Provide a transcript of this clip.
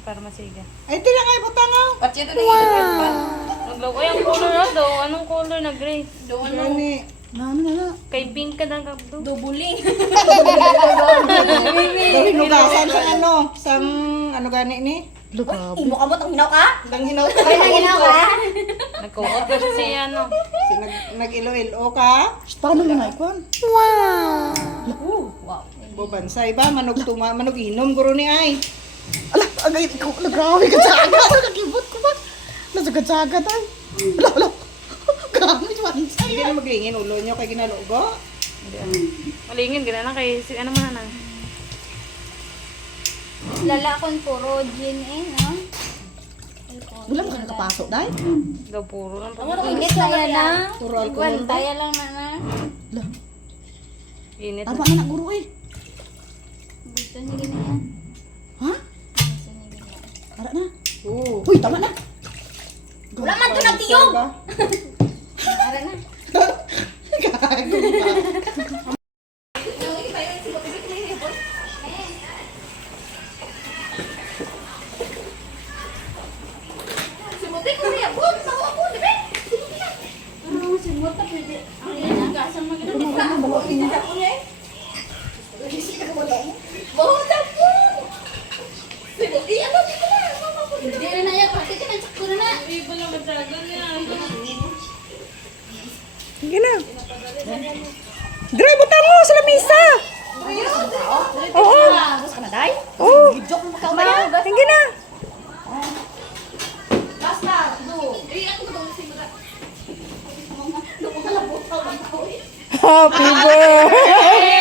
para masiga. Ay, tila kayo butangaw. Patya to na Naglaw ko yung color na daw. Anong color na gray? doon Gani. Na. Kay pink ka ng kabdo. Dubuling. Hinugasan sa ano? Sang ano gani ni? Imo ka mo tang hinaw ka? Nang hinaw ka. Nang hinaw ka? Nagkuot ka si ano. Si nag-ilo-ilo ka. Paano mo na ikon? Wow. Bobansay ba? Manog tuma, manog inom guro ni ay. Ala, agay ko. Grabe ka sa agad. Nakibot ko ba? Nasagad-sagad ay. Ala. Grabe man Hindi na maglingin ulo nyo kay ginalogo. Malingin, gina na kay si ano man na. Lalakon puro gin no? Wala mo ka nakapasok, day? Daw puro lang. Init saya na. Puro alcohol ba? Bantaya lang na. Ala, Init. tama na guro eh. Gusto niya ganyan. Ha? Gusto niya ganyan. Para na. Oo. Uy, tama na. Wala man to nagtiyog. Ara na. Gago ba? Simuti ko niya. Bum, sa ako, di ba? Simot ka pwede. Ang yan, gasang maganda. Bohot ako. Simuti, ano dito na? Hindi rin na yan. Pati ka ng sakto na. Iba lang matyagan yan. Sige na. Dre, butang mo sa lamisa. Oo. Gusto ka na, day? Oo. Joke mo ka ba yan? Sige na. Basta, do. Eh, ako ko daw si Mara. Happy birthday.